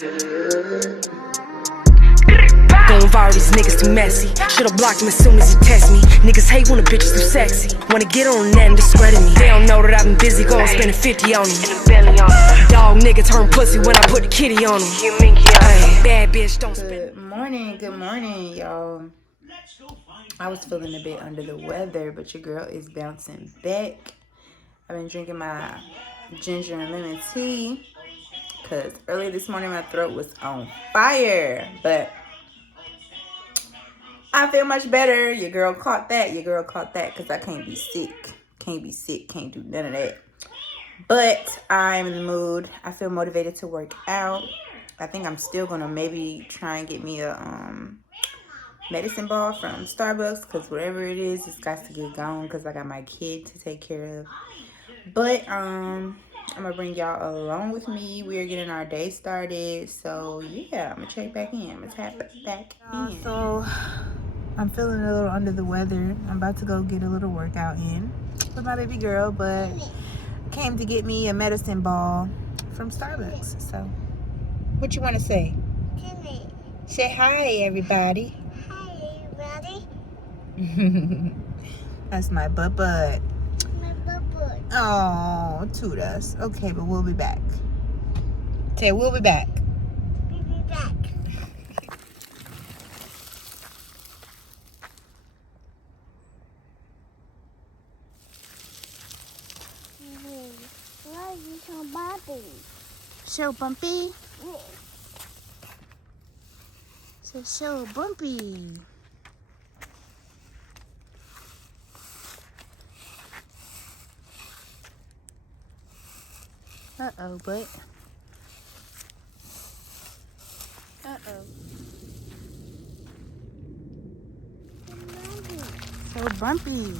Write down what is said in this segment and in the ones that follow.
Going viral, these niggas too messy. Should've blocked him as soon as he test me. Niggas hate when a bitch is too sexy. Wanna get on that and discredit me. They don't know that I've been busy going spending 50 on him. Dog nigga turn pussy when I put the kitty on him. Ay, bad bitch don't spend. Good morning, y'all. I was feeling a bit under the weather, but your girl is bouncing back. I've been drinking my ginger and lemon tea because early this morning my throat was on fire, but I feel much better. Your girl caught that because I can't be sick, can't do none of that. But I'm in the mood. I feel motivated to work out. I think I'm still gonna maybe try and get me a medicine ball from Starbucks, because whatever it is, it's got to get gone because I got my kid to take care of. But I'm gonna bring y'all along with me. We are getting our day started, so yeah, I'm gonna check back in. I'm gonna tap back in. So I'm feeling a little under the weather. I'm about to go get a little workout in with my baby girl, but came to get me a medicine ball from Starbucks. So what you want to say? Say hi, everybody. Hi, everybody. That's my butt. My bubble. Oh, toot us. Okay, but we'll be back. Say, we'll be back. We'll be back. Why is it so bumpy? So bumpy. So bumpy. Uh-oh, but. Uh-oh. So bumpy.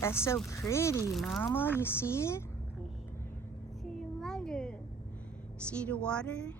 That's so pretty, Mama. You see it? See the water. See the water?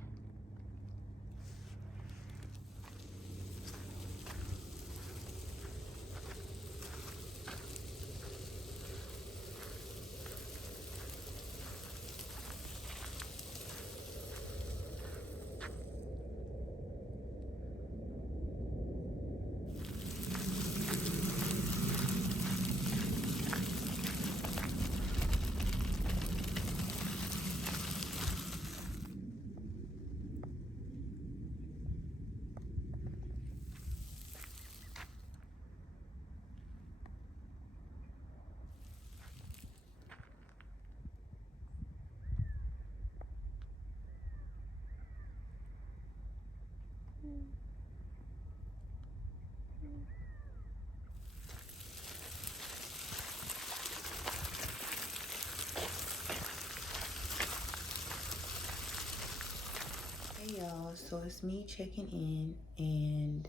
Hey y'all, so it's me checking in, and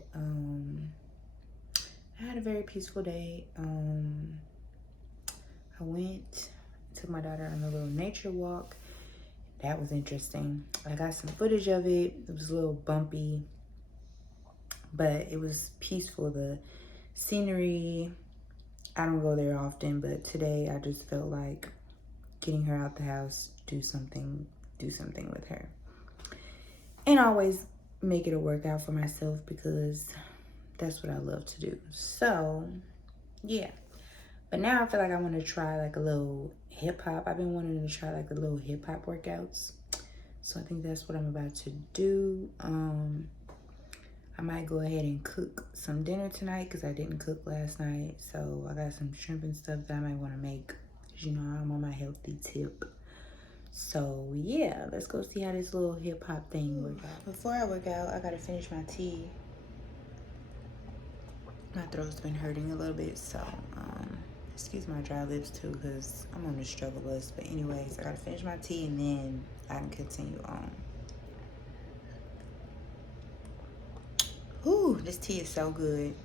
I had a very peaceful day. I took my daughter on a little nature walk. That was interesting. I got some footage of it. It was a little bumpy, but it was peaceful. The scenery, I don't go there often, but today I just felt like getting her out the house, do something with her. And always make it a workout for myself because that's what I love to do. So, yeah. But now I feel like I want to try like a little hip hop. I've been wanting to try like the little hip hop workouts. So I think that's what I'm about to do. I might go ahead and cook some dinner tonight because I didn't cook last night. So I got some shrimp and stuff that I might want to make. You know, I'm on my healthy tip. So yeah, let's go see how this little hip hop thing works out. Before I work out, I gotta finish my tea. My throat's been hurting a little bit, so excuse my dry lips too, because I'm on the struggle bus. But anyways, I gotta finish my tea and then I can continue on. Ooh, this tea is so good.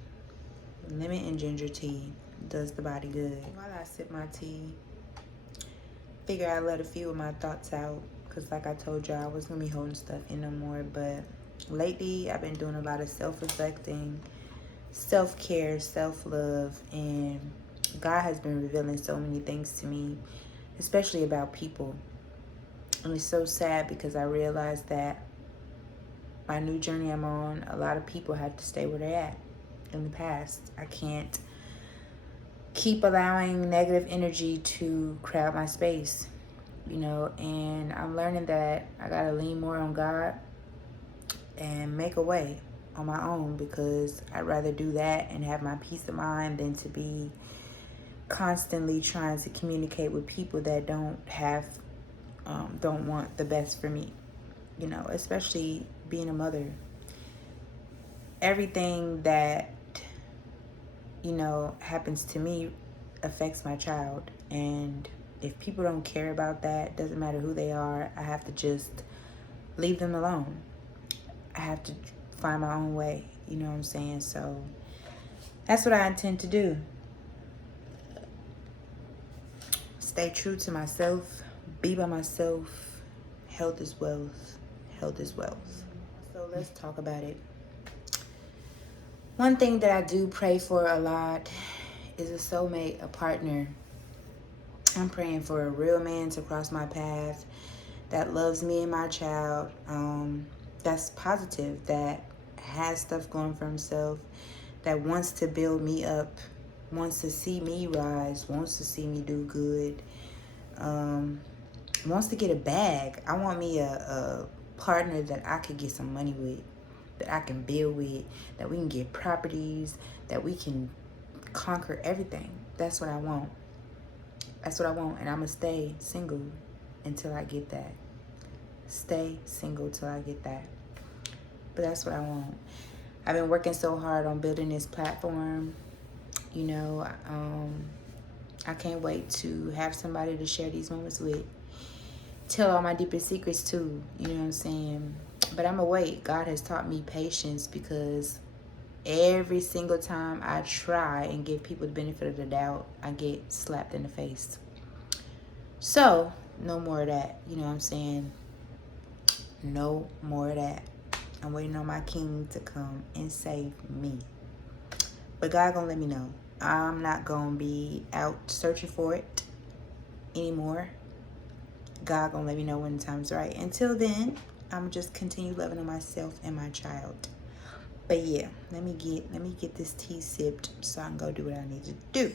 Lemon and ginger tea does the body good. While I sip my tea, figure I let a few of my thoughts out, because like I told y'all, I was gonna be holding stuff in no more. But lately I've been doing a lot of self-reflecting, self-care, self-love, and God has been revealing so many things to me, especially about people. And it's so sad because I realized that my new journey I'm on, a lot of people have to stay where they're at in the past. I can't keep allowing negative energy to crowd my space, you know, and I'm learning that I gotta lean more on God and make a way on my own, because I'd rather do that and have my peace of mind than to be constantly trying to communicate with people that don't want the best for me, you know, especially being a mother. Everything that, you know, happens to me affects my child, and if people don't care about that, doesn't matter who they are, I have to just leave them alone. I have to find my own way, you know what I'm saying? So that's what I intend to do. Stay true to myself, be by myself. Health is wealth. Health is wealth. So let's talk about it. One thing that I do pray for a lot is a soulmate, a partner. I'm praying for a real man to cross my path that loves me and my child, that's positive, that has stuff going for himself, that wants to build me up, wants to see me rise, wants to see me do good, wants to get a bag. I want me a partner that I could get some money with, that I can build with, that we can get properties, that we can conquer everything. That's what I want. That's what I want, and I'm gonna stay single until I get that. Stay single till I get that. But that's what I want. I've been working so hard on building this platform. You know, I can't wait to have somebody to share these moments with. Tell all my deepest secrets too, you know what I'm saying? But I'm gonna wait. God has taught me patience, because every single time I try and give people the benefit of the doubt, I get slapped in the face. So, no more of that, you know what I'm saying? No more of that. I'm waiting on my king to come and save me. But God gonna let me know. I'm not gonna be out searching for it anymore. God gonna let me know when the time's right. Until then, I'm just continue loving on myself and my child. But yeah, let me get this tea sipped so I can go do what I need to do.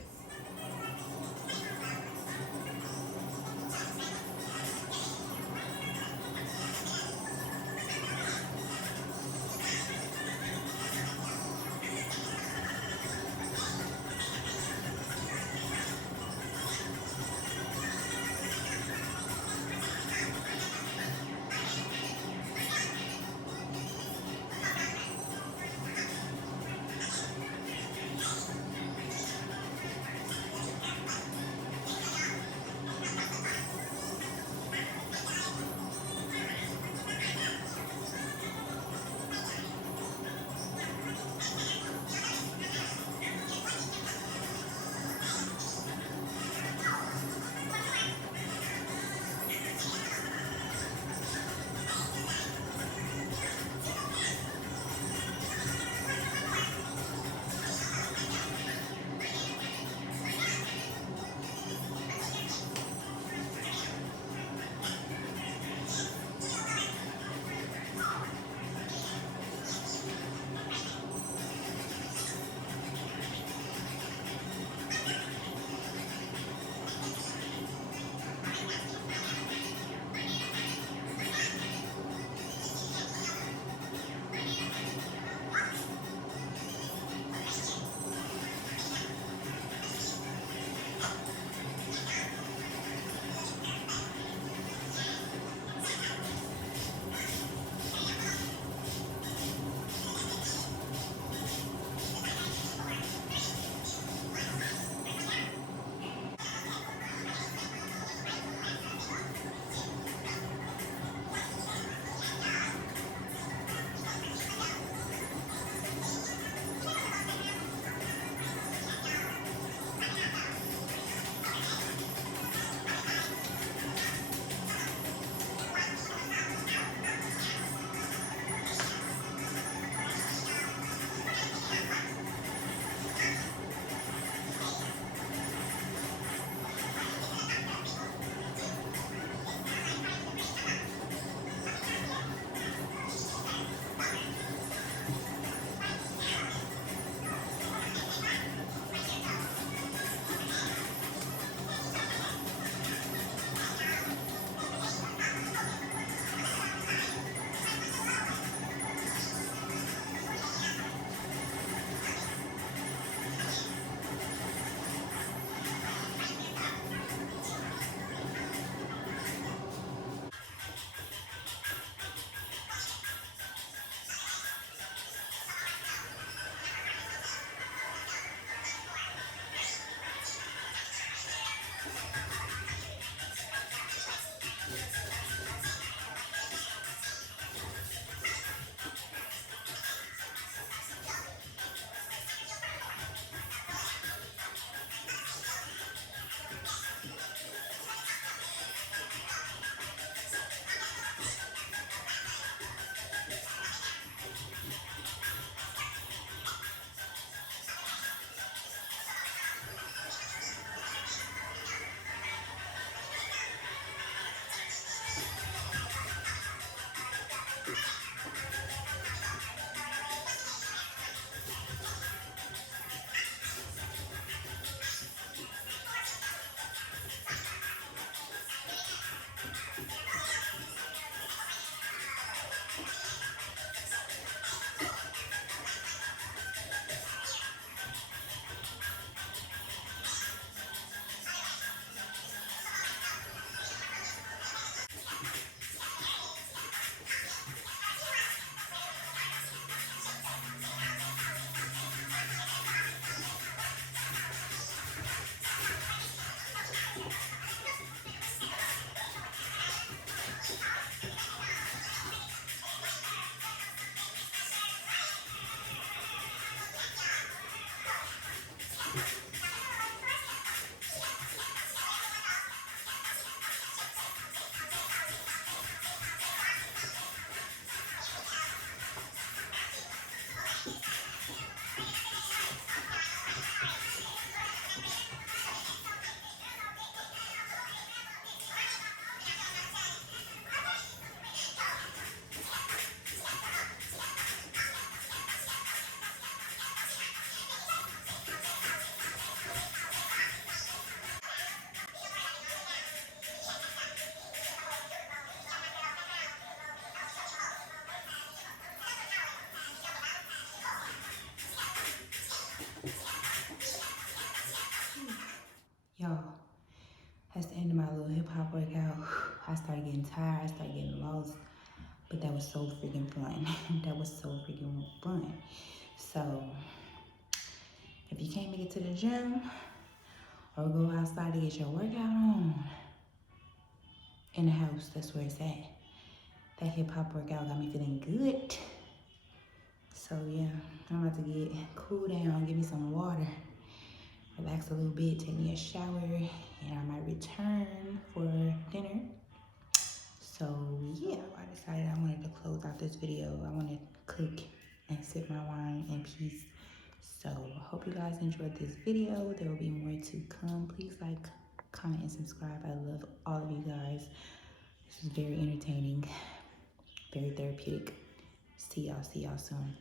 tired, I started getting lost. But that was so freaking fun. That was so freaking fun. So, if you can't make it to the gym or go outside to get your workout on, in the house, that's where it's at. That hip hop workout got me feeling good. So yeah, I'm about to get cool down, give me some water, relax a little bit, take me a shower, and I might return for dinner. So yeah, I decided I wanted to close out this video. I want to cook and sip my wine in peace. So I hope you guys enjoyed this video. There will be more to come. Please like, comment, and subscribe. I love all of you guys. This is very entertaining, very therapeutic. See y'all soon.